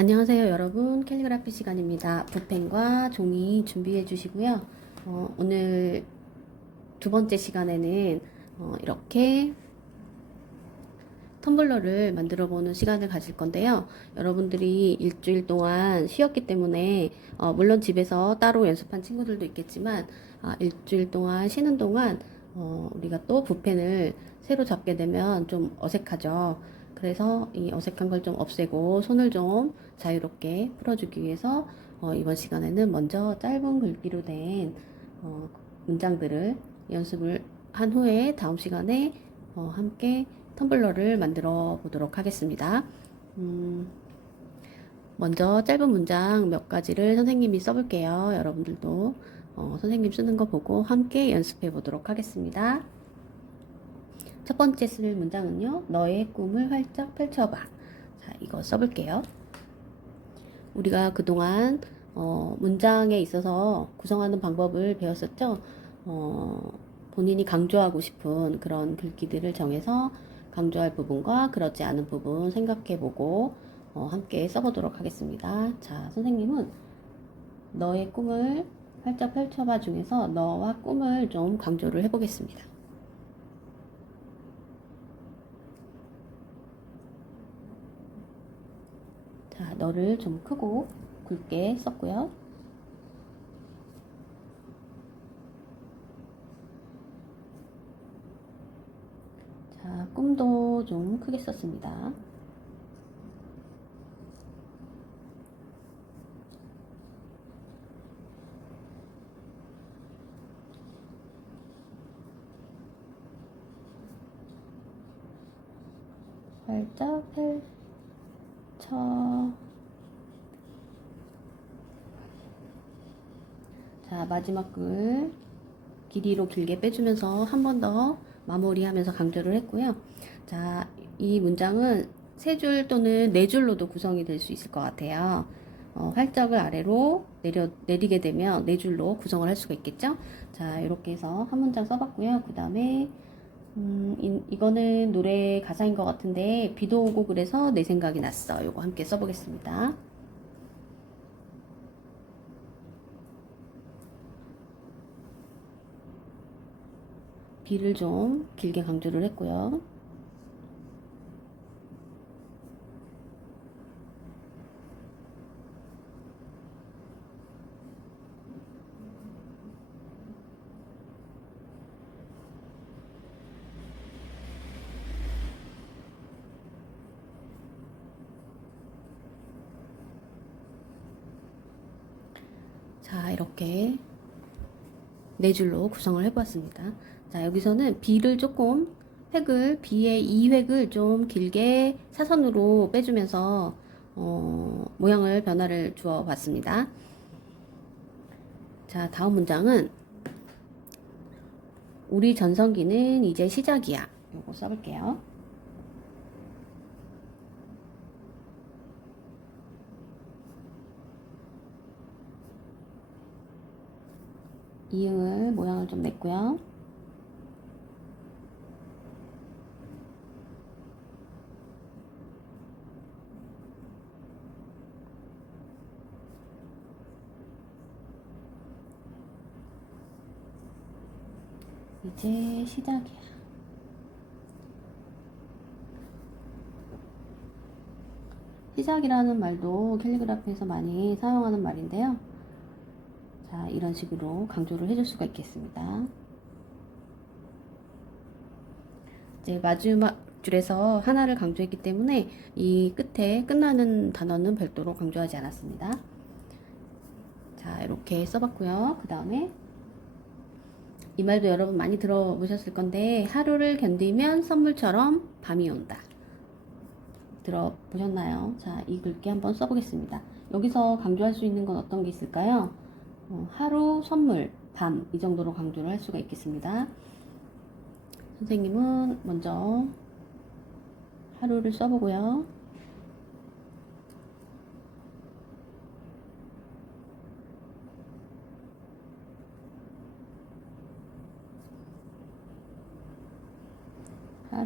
안녕하세요 여러분. 캘리그라피 시간입니다. 붓펜과 종이 준비해 주시고요. 어, 오늘 두 번째 시간에는 어, 이렇게 텀블러를 만들어 보는 시간을 가질 건데요. 여러분들이 일주일 동안 쉬었기 때문에 어, 물론 집에서 따로 연습한 친구들도 있겠지만 아, 일주일 동안 쉬는 동안 어, 우리가 또 붓펜을 새로 잡게 되면 좀 어색하죠 그래서 이 어색한 걸 좀 없애고 손을 좀 자유롭게 풀어주기 위해서 어, 이번 시간에는 먼저 짧은 글귀로 된 어, 문장들을 연습을 한 후에 다음 시간에 어, 함께 텀블러를 만들어 보도록 하겠습니다. 음, 먼저 짧은 문장 몇 가지를 선생님이 써볼게요. 여러분들도 어, 선생님 쓰는 거 보고 함께 연습해 보도록 하겠습니다. 첫 번째 쓸 문장은요. 너의 꿈을 활짝 펼쳐봐. 자, 이거 써볼게요. 우리가 그동안 어, 문장에 있어서 구성하는 방법을 배웠었죠. 어, 본인이 강조하고 싶은 그런 글귀들을 정해서 강조할 부분과 그렇지 않은 부분 생각해보고 어, 함께 써보도록 하겠습니다. 자, 선생님은 너의 꿈을 활짝 펼쳐봐 중에서 너와 꿈을 좀 강조를 해보겠습니다. 자, 너를 좀 크고 굵게 썼고요. 자, 꿈도 좀 크게 썼습니다. 활짝 펼쳐 자, 마지막 글 길이로 길게 빼주면서 한 번 더 마무리하면서 강조를 했고요. 자, 이 문장은 세 줄 또는 네 줄로도 구성이 될 수 있을 것 같아요. 어, 활짝을 아래로 내려, 내리게 되면 네 줄로 구성을 할 수가 있겠죠? 자, 이렇게 해서 한 문장 써봤고요. 그 다음에, 음, 이, 이거는 노래 가사인 것 같은데, 비도 오고 그래서 내 생각이 났어. 요거 함께 써보겠습니다. 비를 좀 길게 강조를 했고요. 자, 이렇게 네 줄로 구성을 해보았습니다. 자, 여기서는 B를 조금 획을, B의 이 획을 좀 길게 사선으로 빼주면서, 어, 모양을 변화를 주어 봤습니다. 자, 다음 문장은, 우리 전성기는 이제 시작이야. 요거 써볼게요. 이응을 모양을 좀 냈고요. 이제 시작이야. 시작이라는 말도 캘리그라피에서 많이 사용하는 말인데요. 자, 이런 식으로 강조를 해줄 수가 있겠습니다. 이제 마지막 줄에서 하나를 강조했기 때문에 이 끝에 끝나는 단어는 별도로 강조하지 않았습니다. 자, 이렇게 써봤고요. 그 다음에 이 말도 여러분 많이 들어보셨을 건데 하루를 견디면 선물처럼 밤이 온다. 들어보셨나요? 자, 이 글귀 한번 써보겠습니다. 여기서 강조할 수 있는 건 어떤 게 있을까요? 어, 하루, 선물, 밤 이 정도로 강조를 할 수가 있겠습니다. 선생님은 먼저 하루를 써보고요.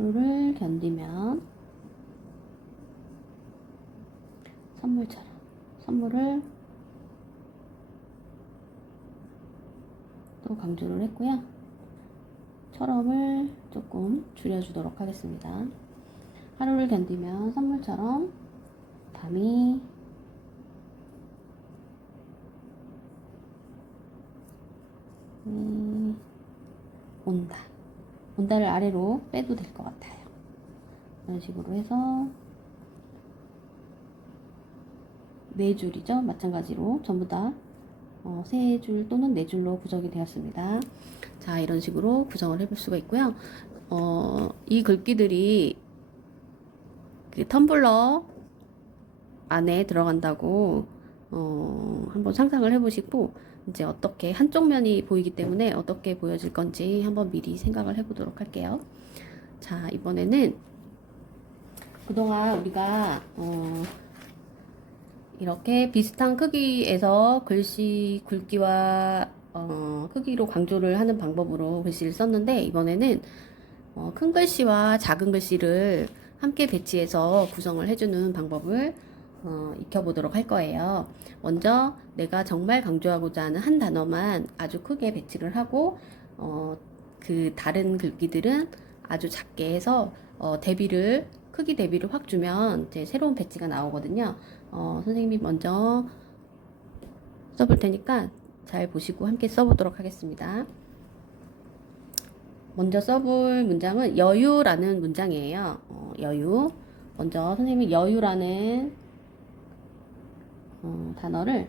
하루를 견디면 선물처럼 선물을 또 강조를 했고요. 철업을 조금 줄여주도록 하겠습니다. 하루를 견디면 선물처럼 밤이 음, 온다. 온다를 아래로 빼도 될 것 같아요. 이런 식으로 해서 네 줄이죠. 마찬가지로 전부 다 어, 세줄 또는 네 줄로 구성이 되었습니다. 자, 이런 식으로 구성을 해볼 수가 있고요. 어, 이 글귀들이 그 텀블러 안에 들어간다고 어, 한번 상상을 해보시고 이제 어떻게 한쪽 면이 보이기 때문에 어떻게 보여질 건지 한번 미리 생각을 해보도록 할게요. 자, 이번에는 그동안 우리가 어, 이렇게 비슷한 크기에서 글씨 굵기와 어, 크기로 강조를 하는 방법으로 글씨를 썼는데 이번에는 어, 큰 글씨와 작은 글씨를 함께 배치해서 구성을 해주는 방법을 어, 익혀보도록 할 거예요. 먼저 내가 정말 강조하고자 하는 한 단어만 아주 크게 배치를 하고 어, 그 다른 글귀들은 아주 작게 해서 어, 대비를 크기 대비를 확 주면 이제 새로운 배치가 나오거든요. 어, 선생님이 먼저 써볼 테니까 잘 보시고 함께 써보도록 하겠습니다. 먼저 써볼 문장은 여유라는 문장이에요. 어, 여유. 먼저 선생님이 여유라는 어, 단어를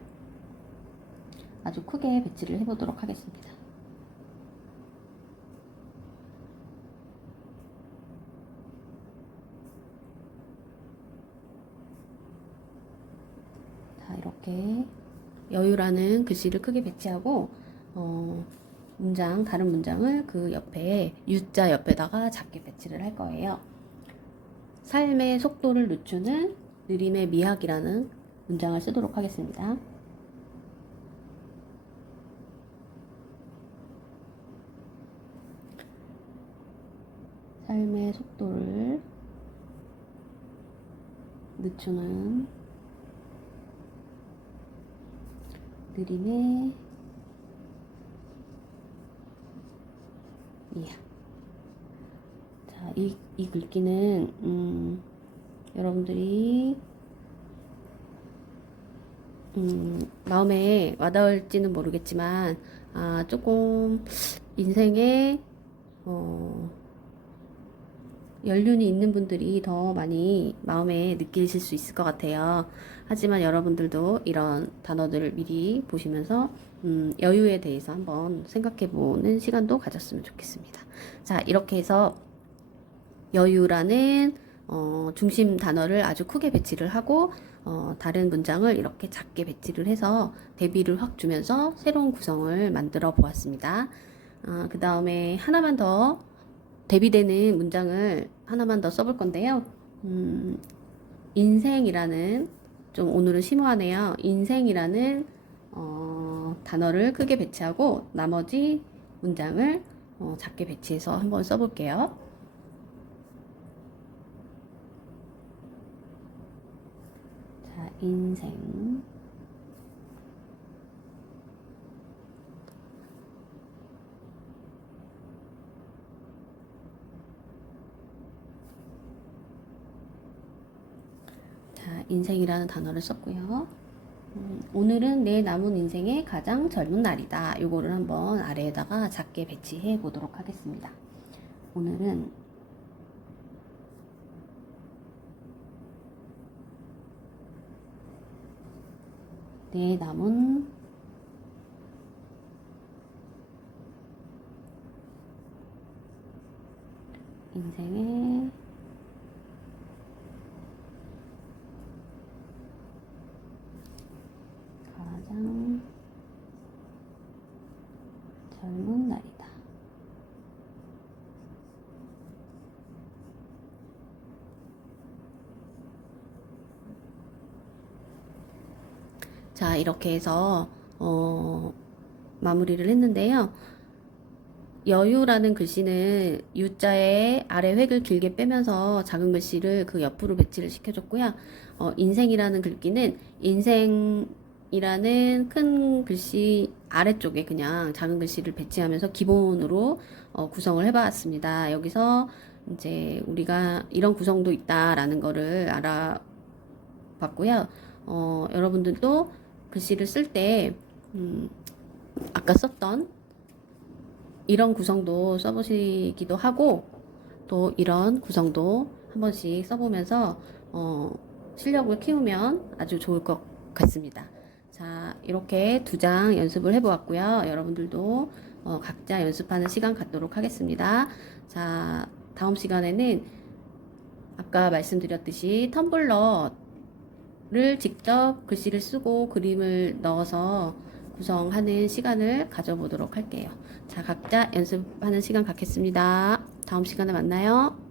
아주 크게 배치를 해보도록 하겠습니다. 자, 이렇게 여유라는 글씨를 크게 배치하고 어, 문장 다른 문장을 그 옆에 U자 옆에다가 작게 배치를 할 거예요. 삶의 속도를 늦추는 느림의 미학이라는 문장을 쓰도록 하겠습니다. 삶의 속도를 늦추는 느림의 미학. 자, 이, 이 글귀는, 음, 여러분들이, 음, 마음에 와닿을지는 모르겠지만, 아, 조금, 인생에, 어, 연륜이 있는 분들이 더 많이 마음에 느끼실 수 있을 것 같아요. 하지만 여러분들도 이런 단어들을 미리 보시면서 음, 여유에 대해서 한번 생각해 보는 시간도 가졌으면 좋겠습니다. 자, 이렇게 해서 여유라는 어, 중심 단어를 아주 크게 배치를 하고 어, 다른 문장을 이렇게 작게 배치를 해서 대비를 확 주면서 새로운 구성을 만들어 보았습니다. 어, 그 다음에 하나만 더 대비되는 문장을 하나만 더 써볼 건데요. 음, 인생이라는 좀 오늘은 심오하네요. 인생이라는 어, 단어를 크게 배치하고 나머지 문장을 어, 작게 배치해서 한번 써볼게요. 자, 인생. 자, 인생이라는 단어를 썼고요. 음, 오늘은 내 남은 인생의 가장 젊은 날이다. 요거를 한번 아래에다가 작게 배치해 보도록 하겠습니다. 오늘은 내 남은 인생의 가장 젊은 날이다. 자, 이렇게 해서 어, 마무리를 했는데요. 여유라는 글씨는 U자의 아래 획을 길게 빼면서 작은 글씨를 그 옆으로 배치를 시켜줬고요. 어, 인생이라는 글귀는 인생이라는 큰 글씨 아래쪽에 그냥 작은 글씨를 배치하면서 기본으로 어, 구성을 해봤습니다. 여기서 이제 우리가 이런 구성도 있다라는 거를 알아봤고요. 어, 여러분들도 글씨를 쓸 때, 음, 아까 썼던 이런 구성도 써보시기도 하고, 또 이런 구성도 한 번씩 써보면서, 어, 실력을 키우면 아주 좋을 것 같습니다. 자, 이렇게 두 장 연습을 해보았고요. 여러분들도 어, 각자 연습하는 시간 갖도록 하겠습니다. 자, 다음 시간에는 아까 말씀드렸듯이 텀블러 를 직접 글씨를 쓰고 그림을 넣어서 구성하는 시간을 가져보도록 할게요. 자, 각자 연습하는 시간 갖겠습니다. 다음 시간에 만나요.